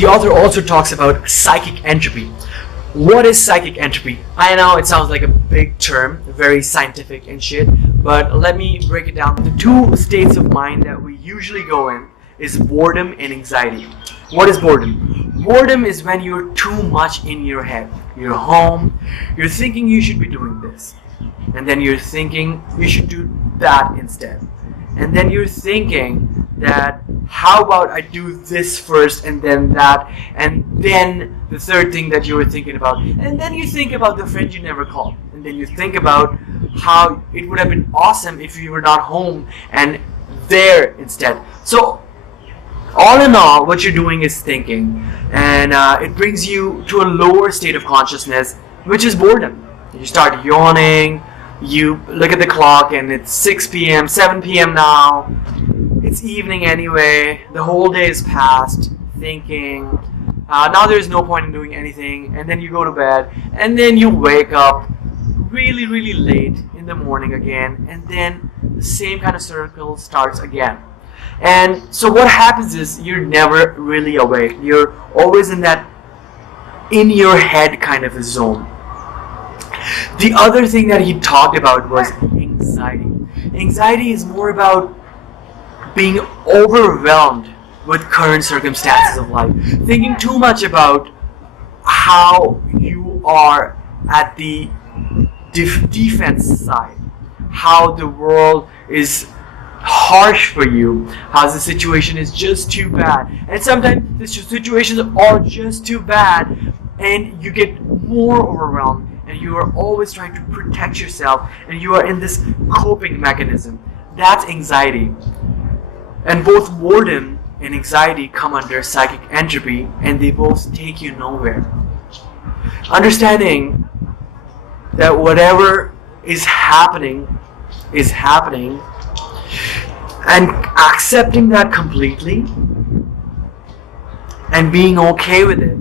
The author also talks about psychic entropy. What is psychic entropy? I know it sounds like a big term, very scientific and shit, but let me break it down. The two states of mind that we usually go in is boredom and anxiety. What is boredom? Boredom is when you're too much in your head. You're home, you're thinking you should be doing this, and then you're thinking you should do that instead. And then you're thinking that how about I do this first and then that, and then the third thing that you were thinking about, and then you think about the friend you never called, and then you think about how it would have been awesome if you were not home and there instead. So all in all, what you're doing is thinking, and it brings you to a lower state of consciousness, which is boredom. You start yawning, you look at the clock and it's 6 p.m., 7 p.m. now, it's evening anyway, the whole day is past, thinking, now there's no point in doing anything, and then you go to bed, and then you wake up really, really late in the morning again, and then the same kind of circle starts again. And so what happens is you're never really awake. You're always in that in your head kind of a zone. The other thing that he talked about was anxiety. Anxiety is more about being overwhelmed with current circumstances of life. Thinking too much about how you are at the defense side. How the world is harsh for you, how the situation is just too bad, and sometimes the situations are just too bad and you get more overwhelmed and you are always trying to protect yourself and you are in this coping mechanism. That's anxiety. And both boredom and anxiety come under psychic entropy, and they both take you nowhere. Understanding that whatever is happening and accepting that completely and being okay with it,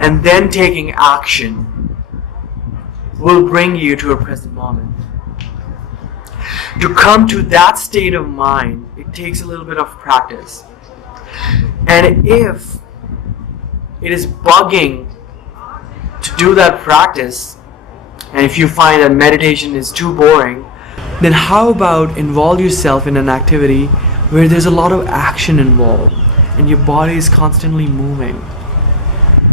and then taking action will bring you to a present moment. To come to that state of mind, it takes a little bit of practice. And if it is bugging to do that practice, and if you find that meditation is too boring, then how about involve yourself in an activity where there's a lot of action involved and your body is constantly moving.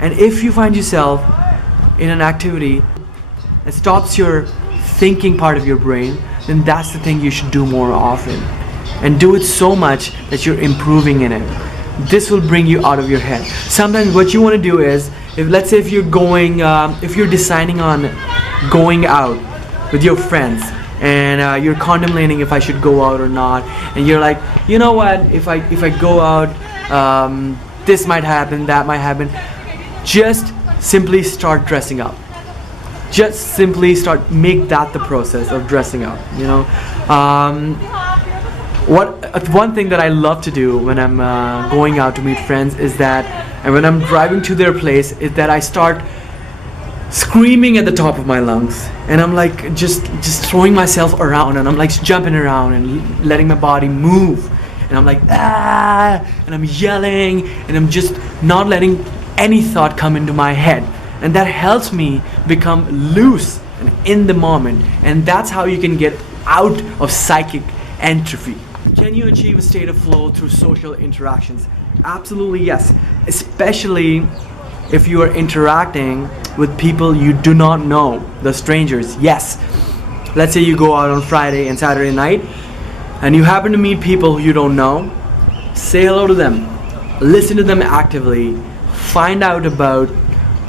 And if you find yourself in an activity that stops your thinking part of your brain, then that's the thing you should do more often. And do it so much that you're improving in it. This will bring you out of your head. Sometimes what you want to do is, let's say if you're deciding on going out with your friends, and you're contemplating if I should go out or not, and you're like, you know what, if I go out, this might happen, that might happen. Just simply start dressing up. Just simply make that the process of dressing up, you know. One thing that I love to do when I'm going out to meet friends is that, and when I'm driving to their place, is that I start screaming at the top of my lungs, and I'm like just throwing myself around, and I'm like jumping around and letting my body move, and I'm like and I'm yelling, and I'm just not letting any thought come into my head, and that helps me become loose and in the moment. And that's how you can get out of psychic entropy. Can you achieve a state of flow through social interactions? Absolutely yes, especially if you are interacting with people you do not know, the strangers. Yes, let's say you go out on Friday and Saturday night and you happen to meet people who you don't know. Say hello to them, listen to them actively, find out about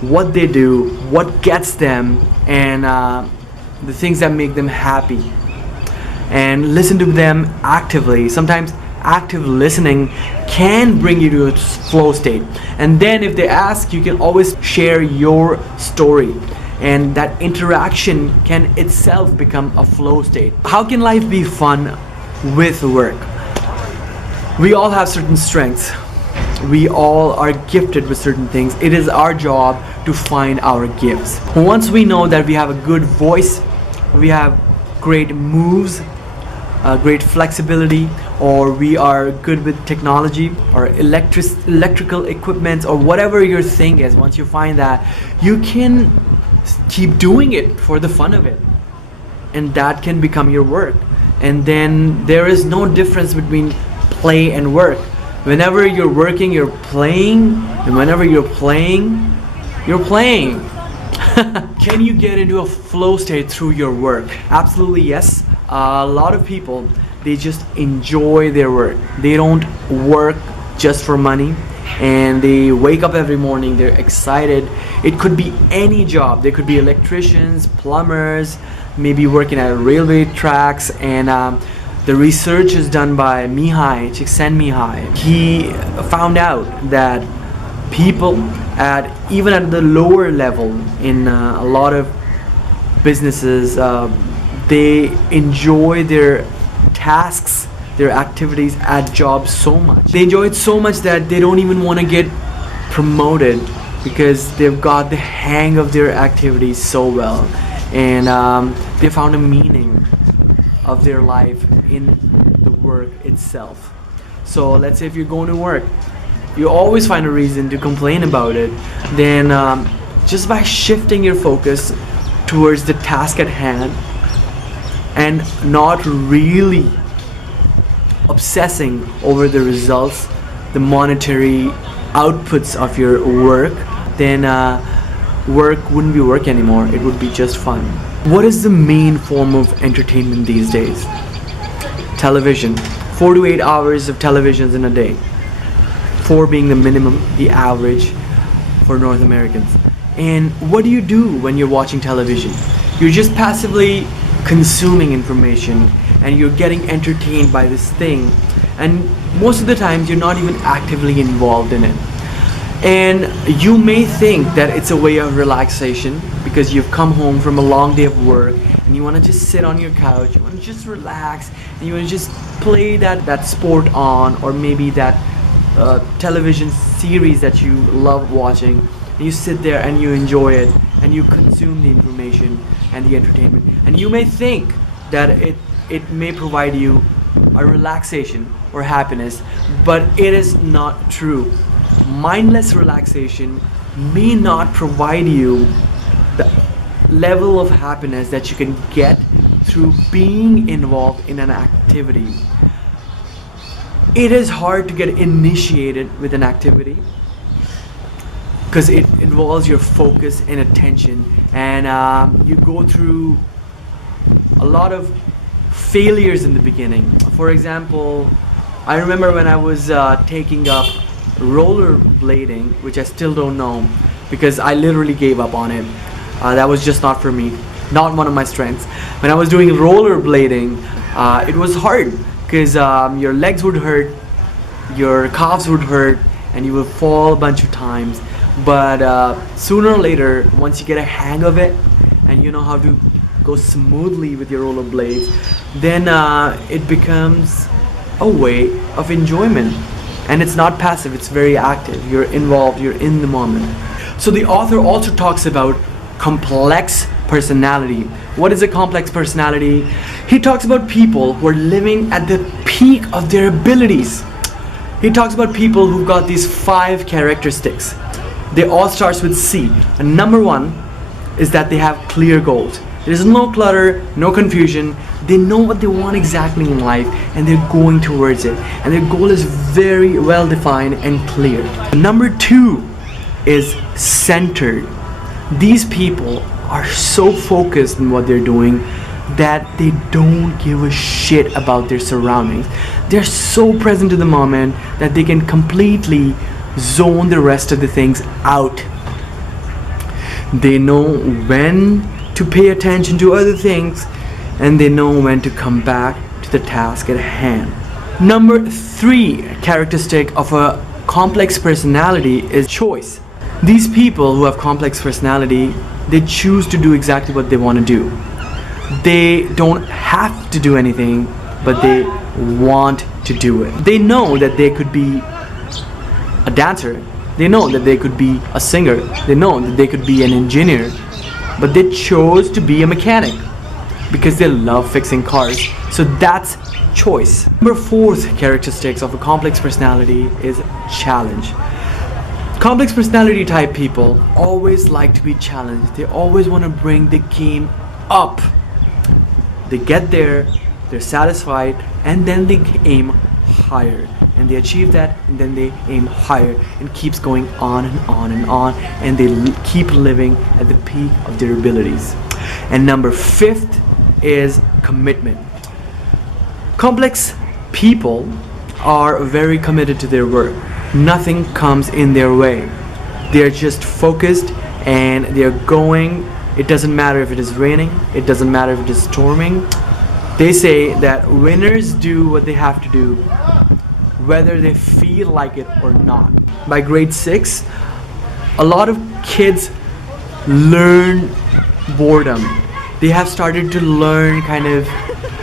what they do, what gets them, and the things that make them happy, and listen to them actively. Sometimes active listening can bring you to a flow state, and then if they ask, you can always share your story, and that interaction can itself become a flow state. How can life be fun with work? We all have certain strengths. We all are gifted with certain things. It is our job to find our gifts. Once we know that we have a good voice, we have great moves, great flexibility, or we are good with technology or electrical equipment or whatever your thing is. Once you find that, you can keep doing it for the fun of it, and that can become your work. And then there is no difference between play and work. Whenever you're working, you're playing, and whenever you're playing, you're playing. Can you get into a flow state through your work? Absolutely yes. A lot of people, they just enjoy their work. They don't work just for money, and they wake up every morning, they're excited. It could be any job. They could be electricians, plumbers, maybe working at railway tracks. And the research is done by Mihaly Csikszentmihalyi. He found out that people even at the lower level in a lot of businesses, they enjoy their tasks, their activities at jobs so much. They enjoy it so much that they don't even want to get promoted, because they've got the hang of their activities so well, and they found a meaning of their life in the work itself. So let's say if you're going to work, you always find a reason to complain about it. Then just by shifting your focus towards the task at hand and not really obsessing over the results, the monetary outputs of your work, then work wouldn't be work anymore. It would be just fun. What is the main form of entertainment these days? Television. 4 to 8 hours of televisions in a day. 4 being the minimum, the average for North Americans. And what do you do when you're watching television? You're just passively consuming information, and you're getting entertained by this thing, and most of the times you're not even actively involved in it. And you may think that it's a way of relaxation because you've come home from a long day of work and you want to just sit on your couch, you want to just relax, and you want to just play that sport on, or maybe that television series that you love watching, and you sit there and you enjoy it and you consume the information and the entertainment, and you may think that it may provide you a relaxation or happiness, but it is not true. Mindless relaxation may not provide you the level of happiness that you can get through being involved in an activity. It is hard to get initiated with an activity because it involves your focus and attention, and you go through a lot of failures in the beginning. For example, I remember when I was taking up rollerblading, which I still don't know because I literally gave up on it. That was just not for me, not one of my strengths. When I was doing rollerblading, it was hard because your legs would hurt, your calves would hurt, and you would fall a bunch of times. But sooner or later, once you get a hang of it and you know how to go smoothly with your rollerblades, then it becomes a way of enjoyment. And it's not passive, it's very active. You're involved, you're in the moment. So the author also talks about complex personality. What is a complex personality? He talks about people who are living at the peak of their abilities. He talks about people who've got these 5 characteristics. They all starts with C. And number 1 is that they have clear goals. There's no clutter, no confusion. They know what they want exactly in life, and they're going towards it. And their goal is very well defined and clear. Number 2 is centered. These people are so focused on what they're doing that they don't give a shit about their surroundings. They're so present to the moment that they can completely zone the rest of the things out. They know when to pay attention to other things, and they know when to come back to the task at hand. Number 3 characteristic of a complex personality is choice. These people who have complex personality, they choose to do exactly what they want to do. They don't have to do anything, but they want to do it. They know that they could be a dancer. They know that they could be a singer. They know that they could be an engineer, but they chose to be a mechanic because they love fixing cars. So that's choice. Number fourth characteristics of a complex personality is challenge. Complex personality type people always like to be challenged. They always want to bring the game up. They get there, they're satisfied, and then they aim higher. And they achieve that, and then they aim higher, and keeps going on and on and on, and they keep living at the peak of their abilities. And number fifth is commitment. Complex people are very committed to their work. Nothing comes in their way. They're just focused and they're going. It doesn't matter if it is raining, it doesn't matter if it is storming. They say that winners do what they have to do, whether they feel like it or not. By grade 6, a lot of kids learn boredom. They have started to learn kind of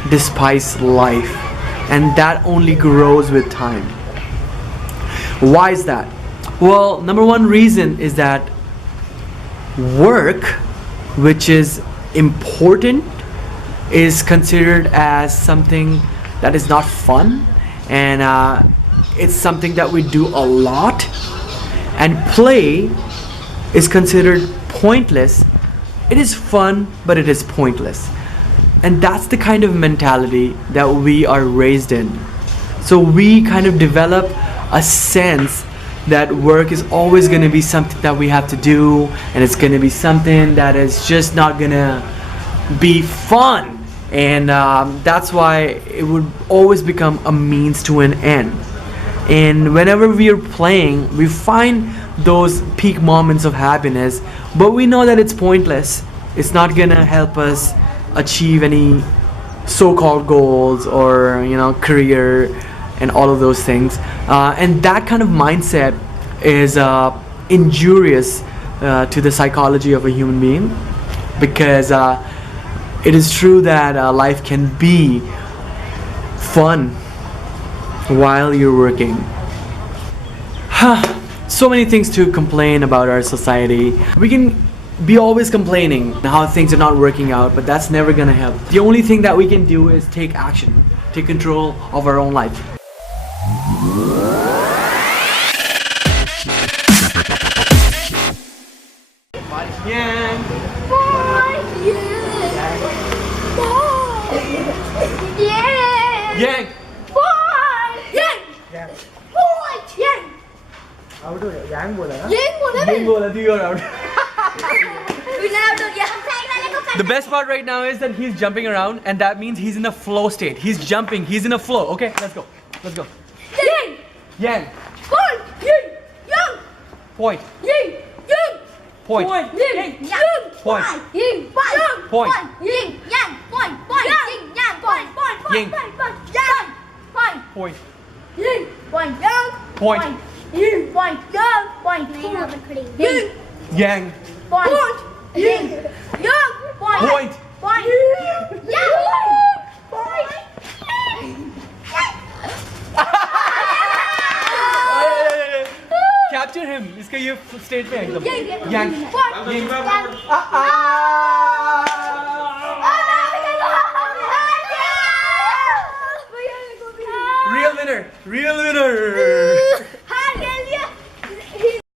despise life, and that only grows with time. Why is that? Well, number one reason is that work, which is important, is considered as something that is not fun, and it's something that we do a lot, and play is considered pointless. It is fun, but it is pointless. And that's the kind of mentality that we are raised in. So we kind of develop a sense that work is always going to be something that we have to do, and it's going to be something that is just not going to be fun. And that's why it would always become a means to an end. And whenever we are playing, we find those peak moments of happiness, but we know that it's pointless. It's not going to help us achieve any so-called goals or, you know, career and all of those things, and that kind of mindset is injurious to the psychology of a human being, because it is true that life can be fun while you're working. So many things to complain about our society. We can be always complaining how things are not working out, but that's never gonna help. The only thing that we can do is take action, take control of our own life. Yang. Yang. The best part right now is that he's jumping around, and that means he's in a flow state. He's jumping, he's in a flow. Okay, let's go. Let's go. Yang. Yang. Point. Yang. Point. Yang. Yang. Point. Point. Yang. Yang. Point. Yang. Point. Point. Yang. Yang. Point. Point. Yang. Yang. Point. Point. Yang. Point. Yang. Point. Point. Yang. Point. Yang. Point. Yang. Point. Yang. Point. Yang. Yang. Point. Yang. Yang. Point. Point. Yang. Point. Capture him. इसका ये stage पे है एकदम. Yang. Real winner. Real winner.